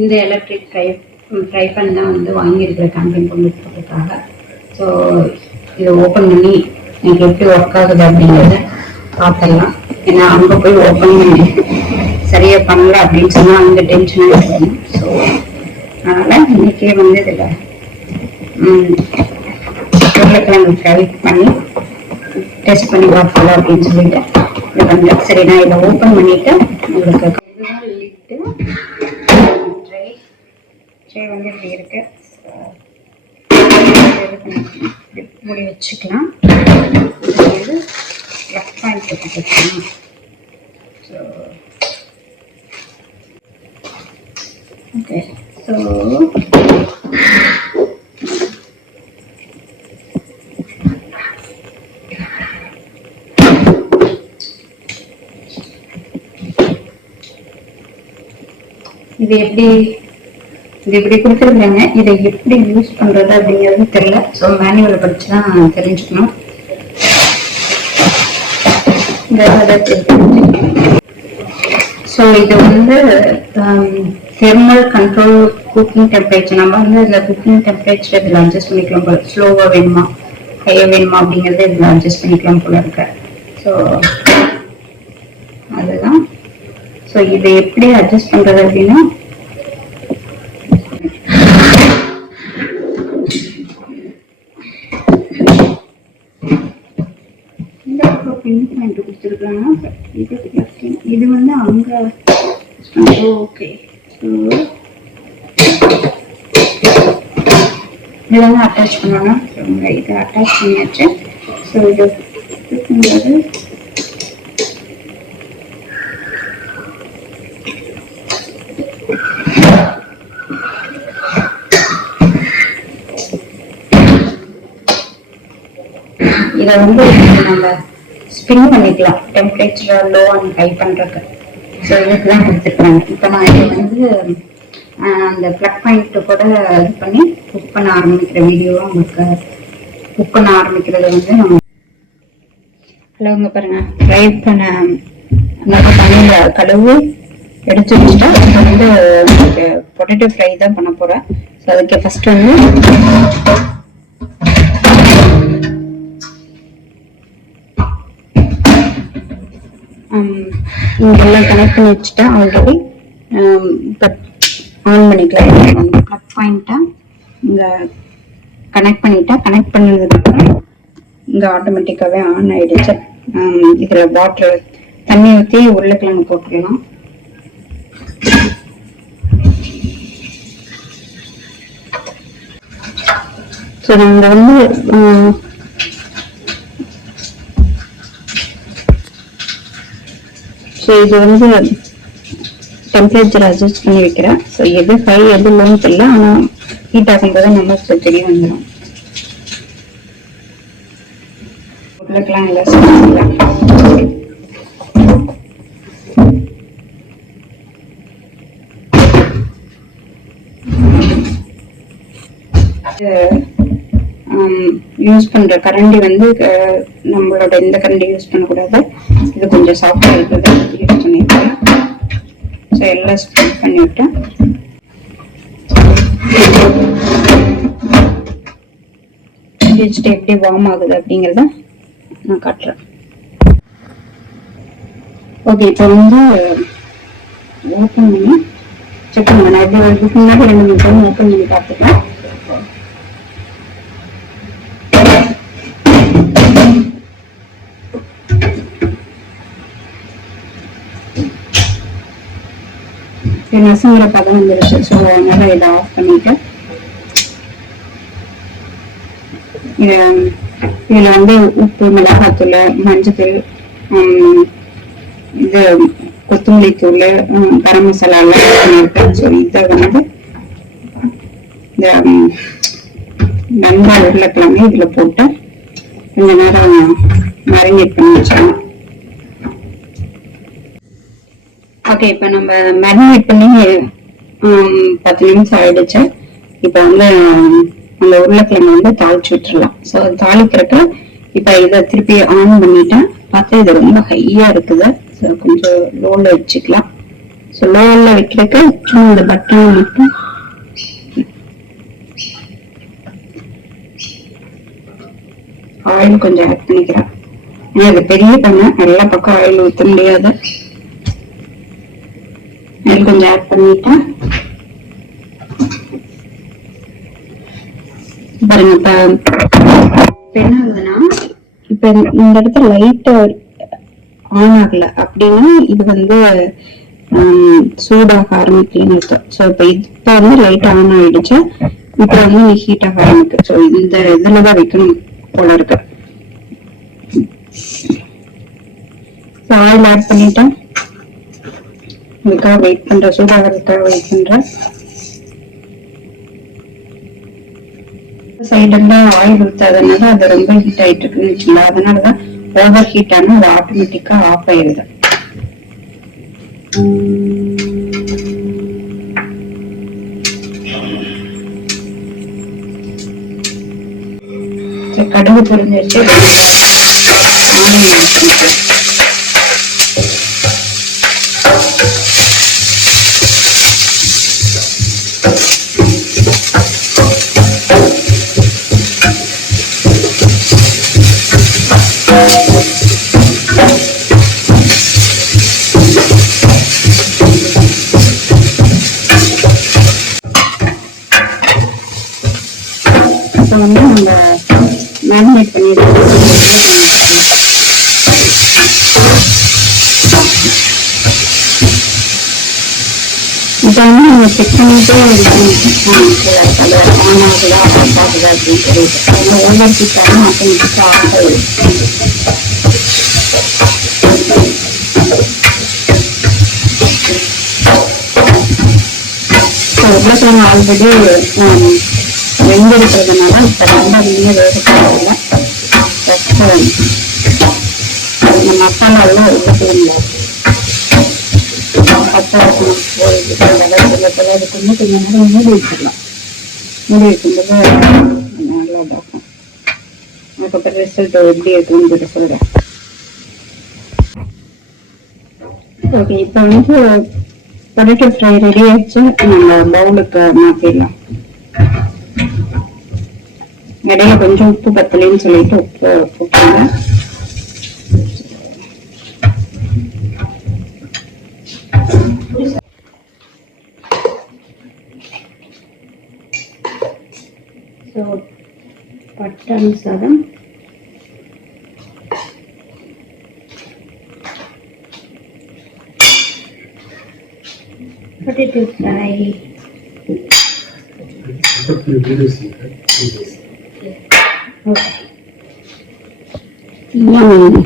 இந்த electric fry fry pan தான் வந்து வாங்கியிருக்கிறேன் கொண்டு போகிறதுக்காக ஸோ இதை ஓப்பன் பண்ணி எனக்கு எப்படி ஒர்க் ஆகுது அப்படிங்கிறத பார்த்துடலாம். ஏன்னா அங்கே போய் ஓப்பன் பண்ணி சரியாக பண்ணல அப்படின்னு சொன்னால் அங்கே டென்ஷனாக இருக்கும் ஸோ அதனால் இன்னைக்கே வந்து இதில் உருளைக்கிழங்கு ஃப்ரை பண்ணி டெஸ்ட் பண்ணி பார்க்கலாம் அப்படின்னு சொல்லிட்டு இது பண்ணேன் சரி நான் இதை ஓப்பன் பண்ணிவிட்டு உங்களுக்கு ட்ரே வந்து இப்படி இருக்கு. மூடி வச்சுக்கலாம். வந்து லெஃப்ட் பாயிண்ட் போட்டுக்கலாம். ஸோ ஓகே ஸோ இது எப்படி இது இப்படி கொடுத்துருக்காங்க இதை எப்படி யூஸ் பண்றது அப்படிங்கிறது தெரியல. ஸோ மேனுவலை படிச்சு தான் தெரிஞ்சுக்கணும். ஸோ இது வந்து தெர்மல் கண்ட்ரோல் குக்கிங் டெம்பரேச்சர் நம்ம வந்து இதில் குக்கிங் டெம்பரேச்சர் இதில் அட்ஜஸ்ட் பண்ணிக்கலாம் போல. ஸ்லோவாக வேணுமா? ஹையாக வேணுமா? அப்படிங்கிறத இதில் அட்ஜஸ்ட் பண்ணிக்கலாம் போல இருக்கு. ஸோ அதுதான். ஸோ இதை எப்படி அட்ஜஸ்ட் பண்றது அப்படின்னா இந்த பின் பாயிண்ட் கொடுத்துருக்காங்க இது plus இது வந்து அங்க. ஓகே. ஸோ இது வந்து அட்டாச் பண்ணணும் ஸோ இதை அட்டாச் பண்ணியாச்சு. ஸோ இது இருக்கும்போது இதை வந்து நம்ம ஸ்பின் பண்ணிக்கலாம். டெம்பரேச்சர் லோ அண்ட் ஹை பண்ணுறதுக்கு ஸோ இதுக்கு தான் கொடுத்துருக்குறாங்க இப்போ நான் இது வந்து அந்த ப்ளக் பாயிண்ட்டு கூட இது பண்ணி குக் பண்ண ஆரம்பிக்கிற வீடியோவை உங்களுக்கு குக் பண்ண ஆரம்பிக்கிறது வந்து நம்ம ஹலோ இங்கே பாருங்கள் ஃப்ரை பண்ண நல்லா தண்ணியில் கழுவு எடுத்து வச்சுட்டா இப்போ வந்து பொட்டேட்டோ ஃப்ரை தான் பண்ண போகிறேன் ஸோ அதுக்கு ஃபஸ்ட்டு வந்து இங்கெல்லாம் கனெக்ட் பண்ணி வச்சுட்டேன். ஆல்ரெடி ஆன் பண்ணிக்கலாம். ப்ளக் பாயிண்ட்டை இங்கே கனெக்ட் பண்ணிட்டா கனெக்ட் பண்ணதுக்கப்புறம் இங்கே ஆட்டோமேட்டிக்காகவே ஆன் ஆயிடுச்சு. இதில் வாட்டர் தண்ணி ஊற்றி உருளைக்கிழங்கு போட்டுக்கலாம். ஸோ நாங்கள் வந்து ஸோ இது வந்து டெம்பரேச்சர் அட்ஜஸ்ட் பண்ணி வைக்கிறேன். ஸோ எது ஹை எது லோன்னு தெரியல. ஆனால் ஹீட் ஆகும்போது நமக்கு தெரிய வந்துடும் உருளைக்கெல்லாம் யூஸ் um, பண்ற கரண்டி வந்து நம்மளோட இந்த கரண்டி யூஸ் பண்ணக்கூடாது. இது கொஞ்சம் சாஃப்டாக இருக்குது. ஸோ எல்லாம் ஸ்ப்ரெட் பண்ணிவிட்டு வச்சுட்டு எப்படி வார்ம் ஆகுது அப்படிங்கிறத நான் காட்டுறேன். ஓகே இப்போ வந்து ஓப்பன் பண்ணி செக் பண்ணுங்க. நான் எப்படி இதுக்கு முன்னாடி ரெண்டு மூணு டைம் ஓப்பன் பண்ணி பார்த்துக்கலாம் நசுங்கிற பதம் வந்துருச்சு ஸோ அதனால இதை ஆஃப் பண்ணிட்டு இதை இதில் வந்து உப்பு மிளகாத்தூள் மஞ்சத்தூள் இது கொத்தமல்லி தூள் கரம் மசாலா எல்லாம் பண்ணியிருக்கேன். ஸோ இதை வந்து இந்த நண்பா உருளைக்கிழமை இதில் போட்டு கொஞ்ச நேரம் மேரினேட் பண்ணி வச்சிடலாம் ஓகே இப்போ நம்ம மேரினேட் பண்ணி பத்து நிமிஷம் ஆயிடுச்சு. இப்போ வந்து அந்த உருளைக்கிழங்கு வந்து தாளிச்சு விட்டுறலாம். ஸோ தாளிக்கிறப்ப இப்போ இதை திருப்பி ஆன் பண்ணிட்டேன். பார்த்தா இது ரொம்ப ஹையா இருக்குது. ஸோ கொஞ்சம் லோவில் வச்சுக்கலாம். ஸோ லோவில் வைக்கிறதுக்கு சும்மா இந்த பட்டன் மட்டும். ஆயில் கொஞ்சம் ஆட் பண்ணிக்கிறேன். ஏன்னா இது பெரிய பண்ண எல்லா பக்கம் ஆயில் ஊற்ற முடியாது. ஆயில் கொஞ்சம் ஆட் பண்ணிட்டேன். பாருங்க இப்ப என்ன ஆகுதுன்னா இப்ப இந்த இடத்துல லைட் ஆன் ஆகல அப்படின்னா இது வந்து சூடாக ஆரம்பிக்கலன்னு அர்த்தம் ஸோ இப்போ இப்போ வந்து லைட் ஆன் ஆயிடுச்சு. இப்போ வந்து நீ ஹீட் ஆக ஆரம்பிக்கு. ஸோ இந்த இதில் தான் வைக்கணும் போல இருக்கு. ஸோ ஆயில் ஆட் பண்ணிட்டேன் இதுக்காக வெயிட் பண்றேன் சூடாகிறதுக்காக வெயிட் பண்றேன் சைடெல்லாம் ஆயில் ஊத்தாதனால அது ரொம்ப ஹீட் ஆயிட்டு இருக்குன்னு வச்சுக்கலாம் அதனாலதான் ஓவர் ஹீட் ஆனா அது ஆட்டோமேட்டிக்கா ஆஃப் ஆயிருது சரி, கடுகு பொரிஞ்சிருச்சு. ஆனியன் add பண்ணிக்கலாம். இப்போ வந்து நம்ம செக் பண்ணிட்டே இருக்கணும் ஆன் ஆகுதா ஆஃப் ஆகுதா அப்படின்னு சொல்லிட்டு அதில் ஓவர் ஹீட்டாலும் ஆட்டோமேட்டிக்காக ஆஃப் ஆயிடும் உருளைக்கிழங்கு ஆல்ரெடி வெந்திருக்கிறதுனால இப்போ ரொம்ப வெளியே வேகப்படவில்லை ஃபஸ்ட்டு இந்த மசாலாலாம் உருளைக்கிழங்குல பச்சை வாசனம் போயிட்டு வெள்ளத்தில் அதுக்குள்ள கொஞ்சம் நேரம் மூடி வச்சிடலாம் மூடி வைக்கும்போது நல்லா இருக்கும் அதுக்கப்புறம் ரிசல்ட் எப்படி இருக்குன்னு சொல்லி சொல்கிறேன் ஓகே இப்போ வந்து பொட்டேட்டோ ஃப்ரை ரெடி ஆயிடுச்சு? நம்ம பவுலுக்கு மாற்றிடலாம் இடையில கொஞ்சம் உப்பு பத்தலைன்னு சொல்லிட்டு உப்பு போட்டாங்க ஸோ பட்டாணி சாதம். Potato fry okay